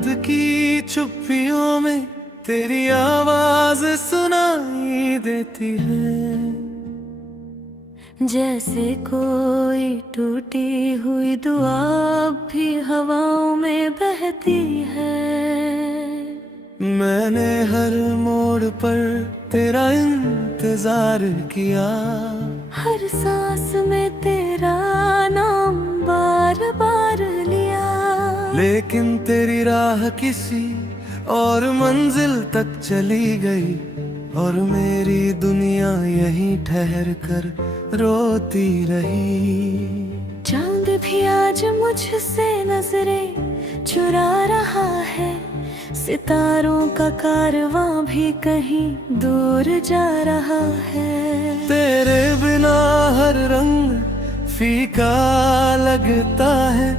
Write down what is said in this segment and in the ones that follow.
रात की चुप्पियों में तेरी आवाज सुनाई देती है। जैसे कोई टूटी हुई दुआ भी हवाओं में बहती है। मैंने हर मोड़ पर तेरा इंतजार किया, हर सांस में तेरा नाम बार बार लिया। लेकिन तेरी राह किसी और मंजिल तक चली गई, और मेरी दुनिया यहीं ठहर कर रोती रही। चांद भी आज मुझसे नजरें चुरा रहा है, सितारों का कारवां भी कहीं दूर जा रहा है। तेरे बिना हर रंग फीका लगता है,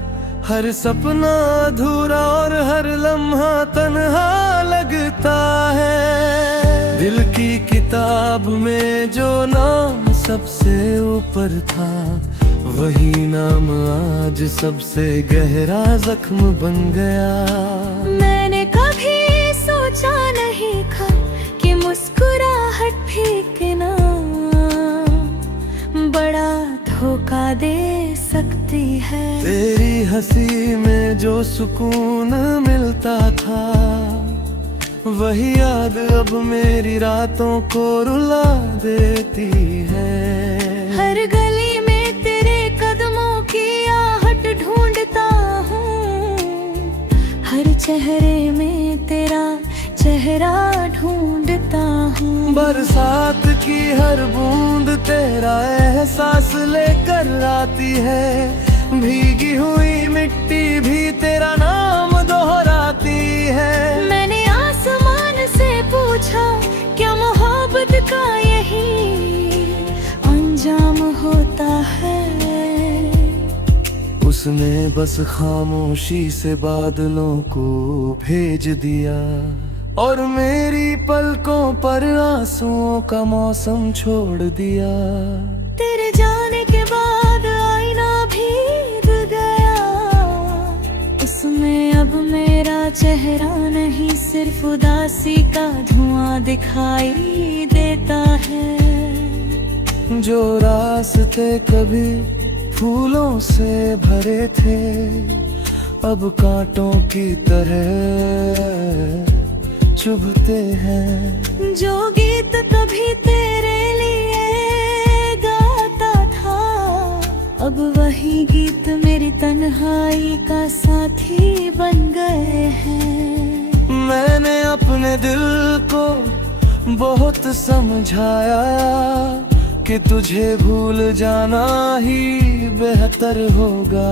हर सपना अधूरा और हर लम्हा तन्हा लगता है। दिल की किताब में जो नाम सबसे ऊपर था, वही नाम आज सबसे गहरा जख्म बन गया। मैंने कभी सोचा नहीं था कि मुस्कुराहट भी के नाम बड़ा धोखा दे सकती है। तेरी हंसी में जो सुकून मिलता था, वही याद अब मेरी रातों को रुला देती है। हर गली में तेरे कदमों की आहट ढूंढता हूँ, हर चेहरे में तेरा चेहरा ढूंढता हूँ। बरसात की हर बूंद तेरा एहसास लेकर आती है, भीगी हुई मिट्टी भी तेरा नाम दोहराती है। मैंने आसमान से पूछा, क्या मोहब्बत का यही अंजाम होता है? उसने बस खामोशी से बादलों को भेज दिया, और मेरी पलकों पर आंसुओं का मौसम छोड़ दिया। तेरे जाने के बाद आईना भी रुक गया, उसमें अब मेरा चेहरा नहीं, सिर्फ उदासी का धुआं दिखाई देता है। जो रास्ते कभी फूलों से भरे थे, अब कांटों की तरह चुभते हैं। जो गीत कभी तेरे लिए गाता था, अब वही गीत मेरी तन्हाई का साथी बन गए हैं। मैंने अपने दिल को बहुत समझाया कि तुझे भूल जाना ही बेहतर होगा,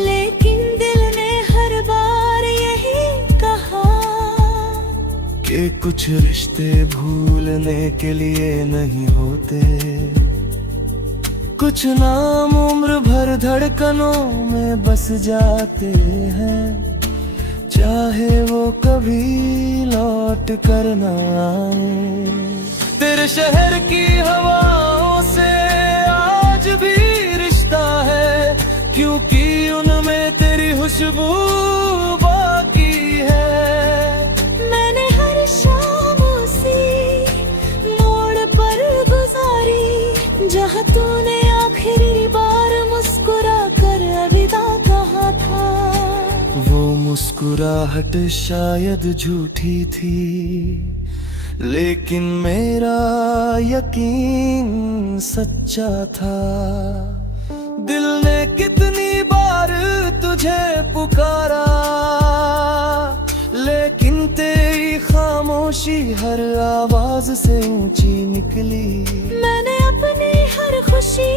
लेकिन दिल ने हर बार यही कहा कि कुछ रिश्ते भूलने के लिए नहीं होते, कुछ नाम उम्र भर धड़कनों में बस जाते हैं, चाहे वो कभी लौट कर ना आए। तेरे शहर की हवाओं से आज भी रिश्ता है, क्योंकि उनमें तेरी खुशबू बाकी है। मैंने हर शाम उसी मोड़ पर गुजारी, जहाँ तूने आखिरी बार मुस्कुरा कर अलविदा कहा था। वो मुस्कुराहट शायद झूठी थी, लेकिन मेरा यकीन सच्चा था। दिल ने कितनी बार तुझे पुकारा, लेकिन तेरी खामोशी हर आवाज से ऊंची निकली। मैंने अपनी हर खुशी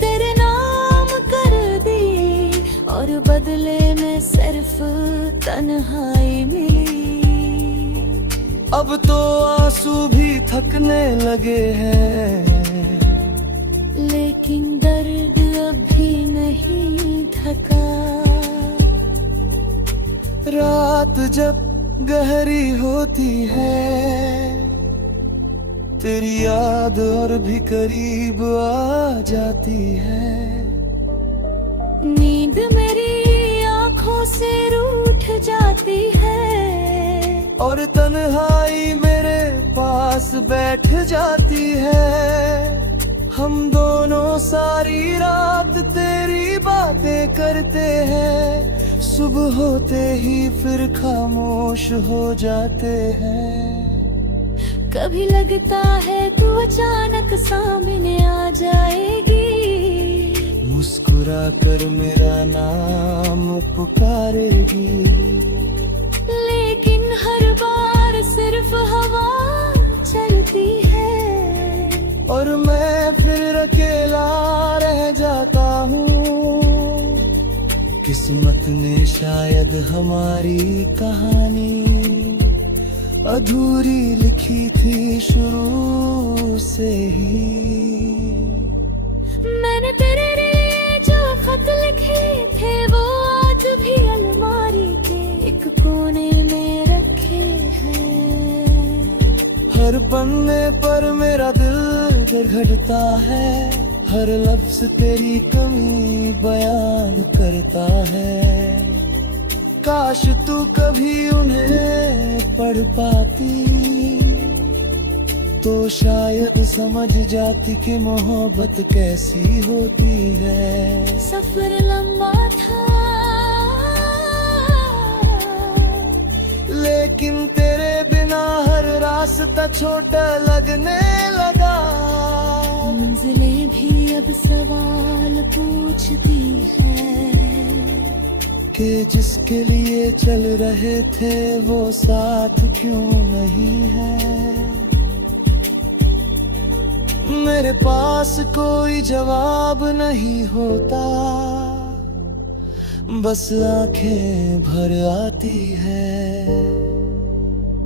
तेरे नाम कर दी, और बदले में सिर्फ तन्हाई मिली। अब तो आंसू भी थकने लगे हैं, लेकिन दर्द अब भी नहीं थका। रात जब गहरी होती है, तेरी याद और भी करीब आ जाती है। नींद मेरी आंखों से रूठ जाती और तन्हाई मेरे पास बैठ जाती है। हम दोनों सारी रात तेरी बातें करते हैं, सुबह होते ही फिर खामोश हो जाते हैं। कभी लगता है तू अचानक सामने आ जाएगी, मुस्कुरा कर मेरा नाम पुकारेगी, लेकिन हर बार सिर्फ हवा चलती है और मैं फिर अकेला रह जाता हूँ। किस्मत ने शायद हमारी कहानी अधूरी लिखी थी शुरू से ही। मैंने तेरे लिए जो खत लिखे थे वो आज भी अलमारी के एक कोने में रखे हैं। हर पन्ने पर मेरा दिल धड़कता है, हर लफ्ज तेरी कमी बयान करता है। काश तू कभी उन्हें पढ़ पाती तो शायद समझ जाती कि मोहब्बत कैसी होती है। सफर लंबा था लेकिन तेरे बिना हर रास्ता छोटा लगने लगा। मंजिलें भी अब सवाल पूछती है कि जिसके लिए चल रहे थे वो साथ क्यों नहीं है। मेरे पास कोई जवाब नहीं होता, बस आंखें भर आती है।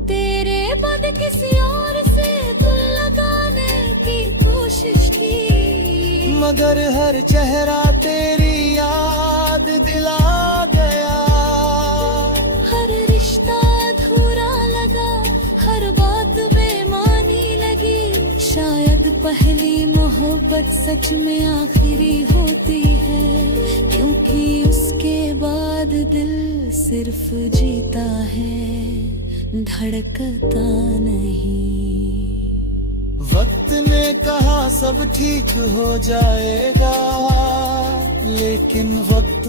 तेरे बाद किसी और से दिल लगाने की कोशिश की, मगर हर चेहरा तेरी याद दिला गया। हर रिश्ता अधूरा लगा, हर बात बेमानी लगी। शायद पहली मोहब्बत सच में आखिरी होती है, क्योंकि उसके बाद दिल सिर्फ जीता है, धड़कता नहीं। वक्त ने कहा सब ठीक हो जाएगा, लेकिन वक्त